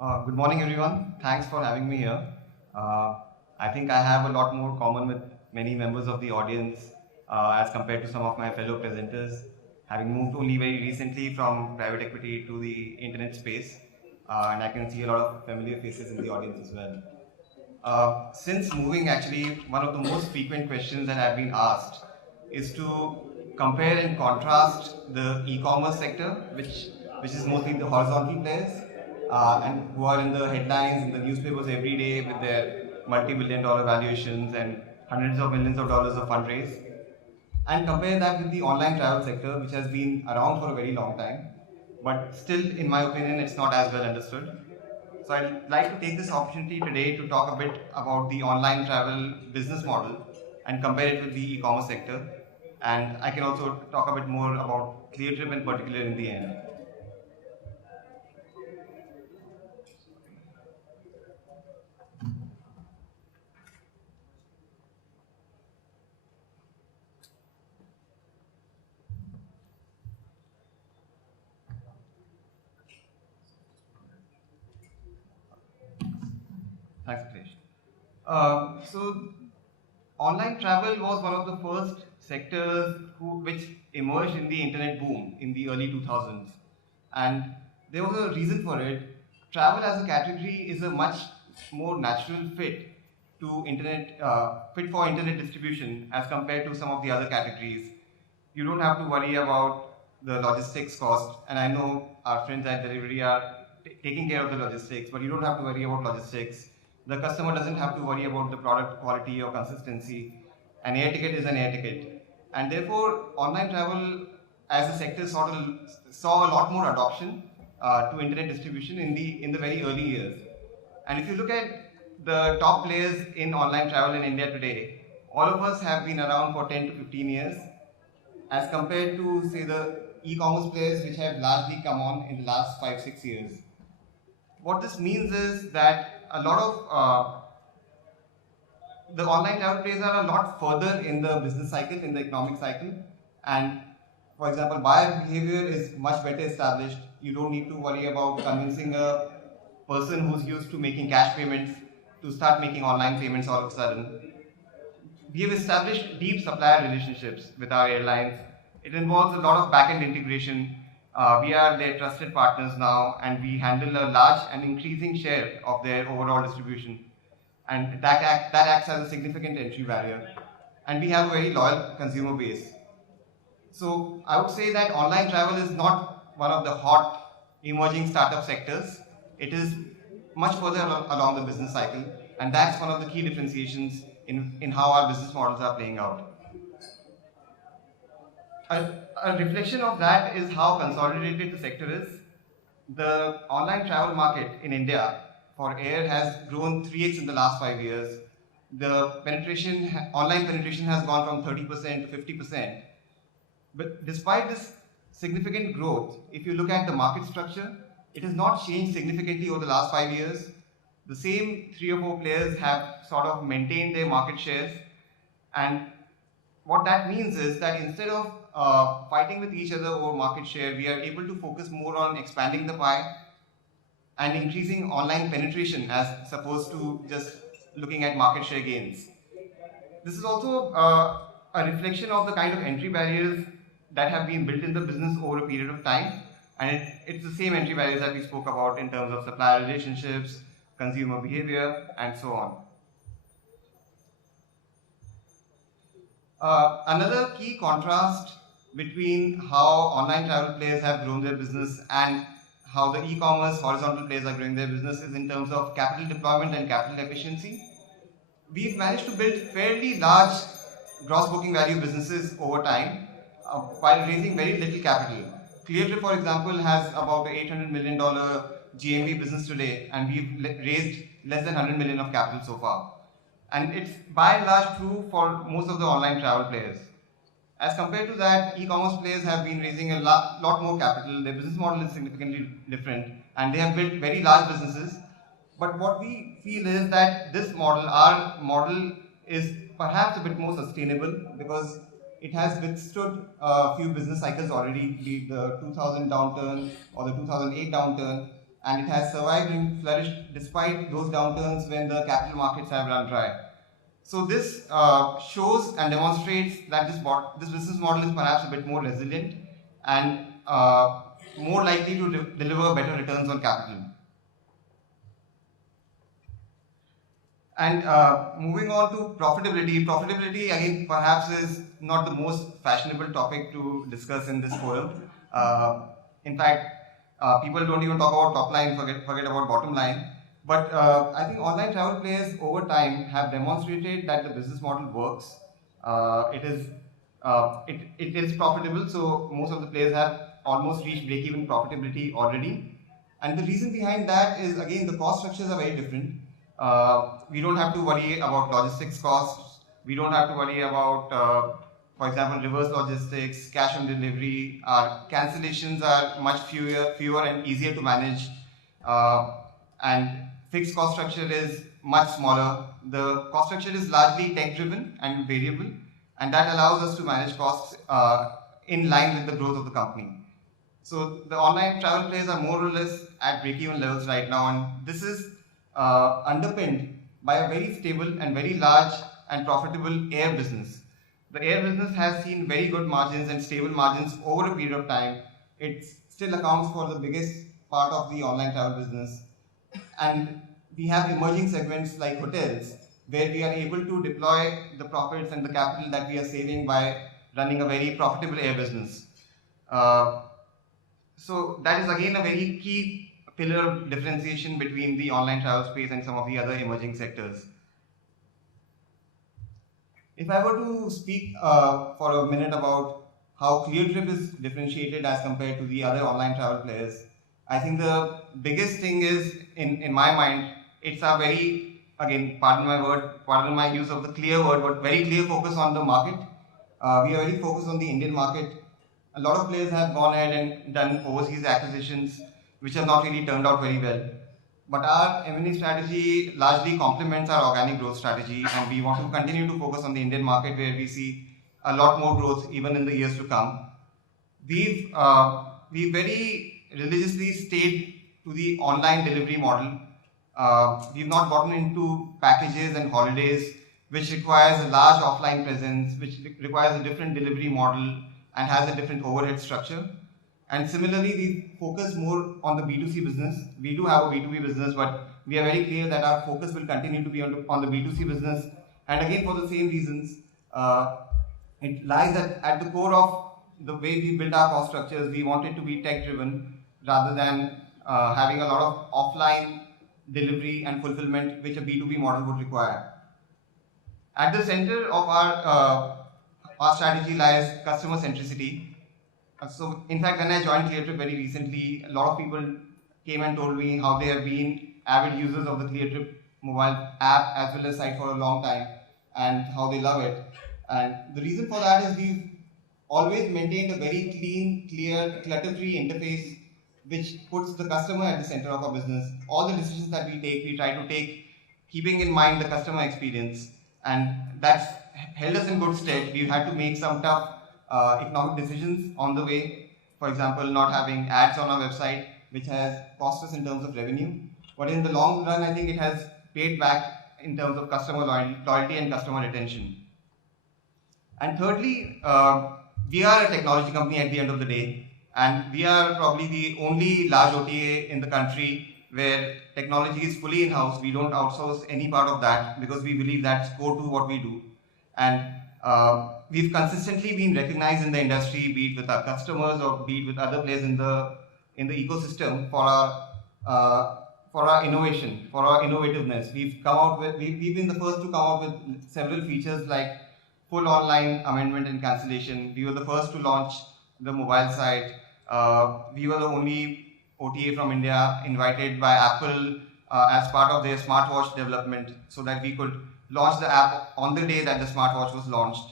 Good morning, everyone. Thanks for having me here. Uh, I think I have a lot more common with many members of the audience as compared to some of my fellow presenters, having moved only very recently from private equity to the internet space. And I can see a lot of familiar faces in the audience as well. Since moving, actually, one of the most frequent questions that I've been asked is to compare and contrast the e-commerce sector, which is mostly the horizontal players, and who are in the headlines in the newspapers every day with their multi-billion-dollar valuations and hundreds of millions of dollars of fundraise, and compare that with the online travel sector, which has been around for a very long time, but still, in my opinion, it's not as well understood. So I'd like to take this opportunity today to talk a bit about the online travel business model and compare it with the e-commerce sector. And I can also talk a bit more about Cleartrip in particular in the end. Thanks, Krish. So online travel was one of the first sectors which emerged in the internet boom in the early 2000s. And there was a reason for it. Travel as a category is a much more natural fit for internet distribution as compared to some of the other categories. You don't have to worry about the logistics cost. And I know our friends at delivery are taking care of the logistics, but you don't have to worry about logistics. The customer doesn't have to worry about the product quality or consistency. An air ticket is an air ticket. And therefore, online travel as a sector sort of saw a lot more adoption to internet distribution in the very early years. And if you look at the top players in online travel in India today, all of us have been around for 10 to 15 years as compared to, say, the e-commerce players which have largely come on in the last 5, 6 years. What this means is that a lot of the online travel players are a lot further in the business cycle, in the economic cycle. And for example, buyer behavior is much better established. You don't need to worry about convincing a person who's used to making cash payments to start making online payments all of a sudden. We have established deep supplier relationships with our airlines. It involves a lot of back-end integration. We are their trusted partners now, and we handle a large and increasing share of their overall distribution. And that acts as a significant entry barrier. And we have a very loyal consumer base. So I would say that online travel is not one of the hot emerging startup sectors. It is much further along the business cycle, and that's one of the key differentiations in how our business models are playing out. A reflection of that is how consolidated the sector is. The online travel market in India for air has grown 3x in the last 5 years. The online penetration has gone from 30% to 50%. But despite this significant growth, if you look at the market structure, it has not changed significantly over the last 5 years. The same three or four players have sort of maintained their market shares. And what that means is that instead of fighting with each other over market share, we are able to focus more on expanding the pie and increasing online penetration as opposed to just looking at market share gains. This is also a reflection of the kind of entry barriers that have been built in the business over a period of time. And it's the same entry barriers that we spoke about in terms of supplier relationships, consumer behavior, and so on. Another key contrast between how online travel players have grown their business and how the e-commerce horizontal players are growing their business is in terms of capital deployment and capital efficiency. We've managed to build fairly large gross booking value businesses over time while raising very little capital. Cleartrip, for example, has about an $800 million GMV business today, and we've raised less than 100 million of capital so far. And it's by and large true for most of the online travel players. As compared to that, e-commerce players have been raising a lot more capital. Their business model is significantly different, and they have built very large businesses. But what we feel is that our model, is perhaps a bit more sustainable because it has withstood a few business cycles already, be it the 2000 downturn or the 2008 downturn, and it has survived and flourished despite those downturns when the capital markets have run dry. So this shows and demonstrates that this business model is perhaps a bit more resilient and more likely to deliver better returns on capital. And moving on to profitability. Profitability, again, perhaps is not the most fashionable topic to discuss in this forum. In fact, people don't even talk about top line, forget about bottom line. But I think online travel players over time have demonstrated that the business model works. It is profitable, so most of the players have almost reached break-even profitability already. And the reason behind that is, again, the cost structures are very different. We don't have to worry about logistics costs. We don't have to worry about, for example, reverse logistics, cash on delivery. Our cancellations are much fewer and easier to manage. And fixed cost structure is much smaller. The cost structure is largely tech-driven and variable, and that allows us to manage costs in line with the growth of the company. So the online travel players are more or less at break-even levels right now, and this is underpinned by a very stable and very large and profitable air business. The air business has seen very good margins and stable margins over a period of time. It still accounts for the biggest part of the online travel business. And we have emerging segments like hotels, where we are able to deploy the profits and the capital that we are saving by running a very profitable air business. So that is again a very key pillar of differentiation between the online travel space and some of the other emerging sectors. If I were to speak for a minute about how Cleartrip is differentiated as compared to the other online travel players, I think the biggest thing is, in my mind, it's a very, again, pardon my use of the clear word, but very clear focus on the market. We are very focused on the Indian market. A lot of players have gone ahead and done overseas acquisitions, which have not really turned out very well. But our M&A strategy largely complements our organic growth strategy, and we want to continue to focus on the Indian market, where we see a lot more growth even in the years to come. We've very religiously stayed to the online delivery model. We've not gotten into packages and holidays, which requires a large offline presence, which requires a different delivery model and has a different overhead structure. And similarly, we focus more on the B2C business. We do have a B2B business, but we are very clear that our focus will continue to be on the B2C business. And again, for the same reasons, it lies at the core of the way we build our cost structures. We want it to be tech-driven rather than having a lot of offline delivery and fulfillment, which a B2B model would require. At the center of our strategy lies customer centricity. So, in fact, when I joined Cleartrip very recently, a lot of people came and told me how they have been avid users of the Cleartrip mobile app as well as site for a long time, and how they love it. And the reason for that is we've always maintained a very clean, clear, clutter-free interface, which puts the customer at the center of our business. All the decisions that we try to take keeping in mind the customer experience, and that's held us in good stead. We've had to make some tough economic decisions on the way. For example, not having ads on our website, which has cost us in terms of revenue. But in the long run, I think it has paid back in terms of customer loyalty and customer retention. And thirdly, we are a technology company at the end of the day, and we are probably the only large OTA in the country where technology is fully in-house. We don't outsource any part of that because we believe that's core to what we do. And we've consistently been recognized in the industry, be it with our customers or be it with other players in the ecosystem for our innovation, for our innovativeness. We've been the first to come out with several features like full online amendment and cancellation. We were the first to launch the mobile site. We were the only OTA from India invited by Apple as part of their smartwatch development, so that we could launch the app on the day that the smartwatch was launched.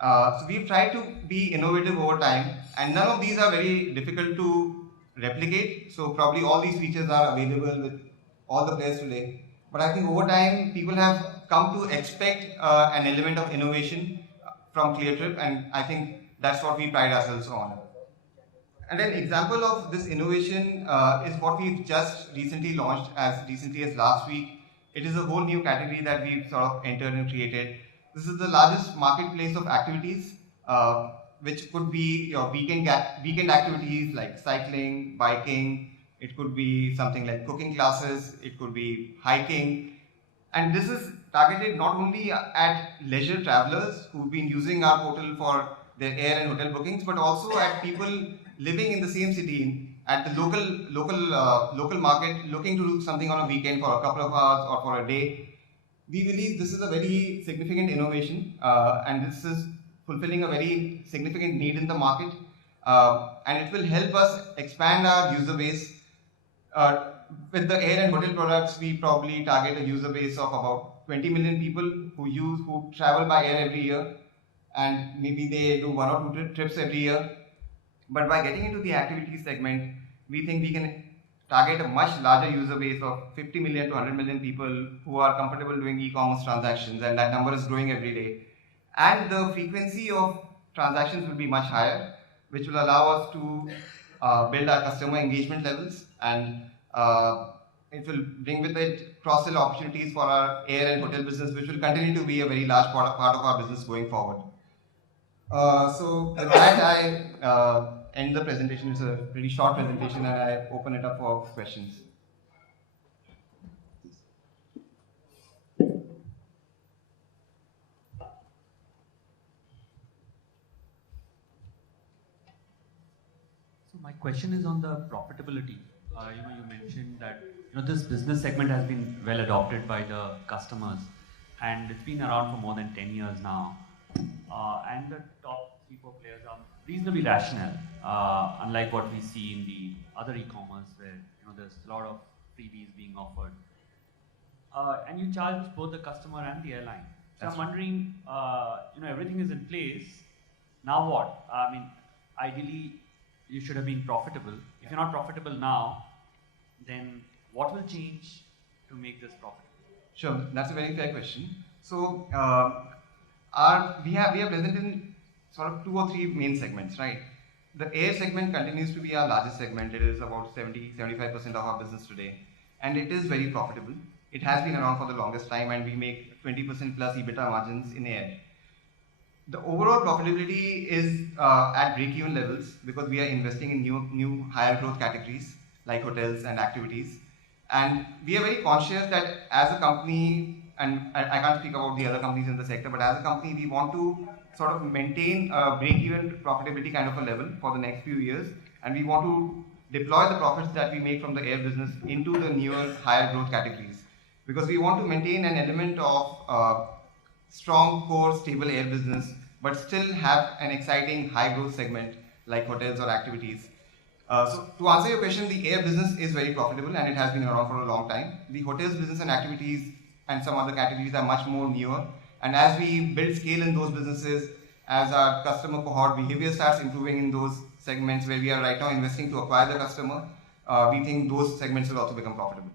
So we've tried to be innovative over time, and none of these are very difficult to replicate. So probably all these features are available with all the players today. But I think over time, people have come to expect an element of innovation from Cleartrip, and I think that's what we pride ourselves on. And an example of this innovation is what we've just recently launched, as recently as last week. It is a whole new category that we've sort of entered and created. This is the largest marketplace of activities, which could be your weekend activities like cycling, biking. It could be something like cooking classes. It could be hiking. And this is targeted not only at leisure travelers who've been using our portal for their air and hotel bookings, but also at people living in the same city, at the local market, looking to do something on a weekend for a couple of hours or for a day. We believe this is a very significant innovation, and this is fulfilling a very significant need in the market, and it will help us expand our user base. With the air and hotel products, we probably target a user base of about 20 million people who travel by air every year, and maybe they do 1 or 2 trips every year. But by getting into the activity segment, we think we can target a much larger user base of 50 million to 100 million people who are comfortable doing e-commerce transactions, and that number is growing every day. And the frequency of transactions will be much higher, which will allow us to build our customer engagement levels, and it will bring with it cross-sell opportunities for our air and hotel business, which will continue to be a very large part of our business going forward. So with that, I end the presentation. It's a pretty short presentation, and I open it up for questions. So my question is on the profitability. You mentioned that this business segment has been well adopted by the customers, and it's been around for more than 10 years now. And the top 3-4 players are reasonably rational, unlike what we see in the other e-commerce where there's a lot of freebies being offered. And you charge both the customer and the airline. So I'm wondering, everything is in place. Now what? I mean, ideally, you should have been profitable. If you're not profitable now, then what will change to make this profitable? Sure, that's a very fair question. So we are present in sort of 2 or 3 main segments, right? The air segment continues to be our largest segment. It is about 70-75% of our business today, and it is very profitable. It has been around for the longest time, and we make 20% plus EBITDA margins in air. The overall profitability is at break-even levels because we are investing in new higher growth categories like hotels and activities. And we are very conscious that as a company, and I can't speak about the other companies in the sector, but as a company, we want to sort of maintain a break-even profitability kind of a level for the next few years. And we want to deploy the profits that we make from the air business into the newer higher growth categories, because we want to maintain an element of strong core stable air business, but still have an exciting high growth segment like hotels or activities. So to answer your question, the air business is very profitable and it has been around for a long time. The hotels business and activities and some other categories are much more newer. And as we build scale in those businesses, as our customer cohort behavior starts improving in those segments where we are right now investing to acquire the customer, we think those segments will also become profitable.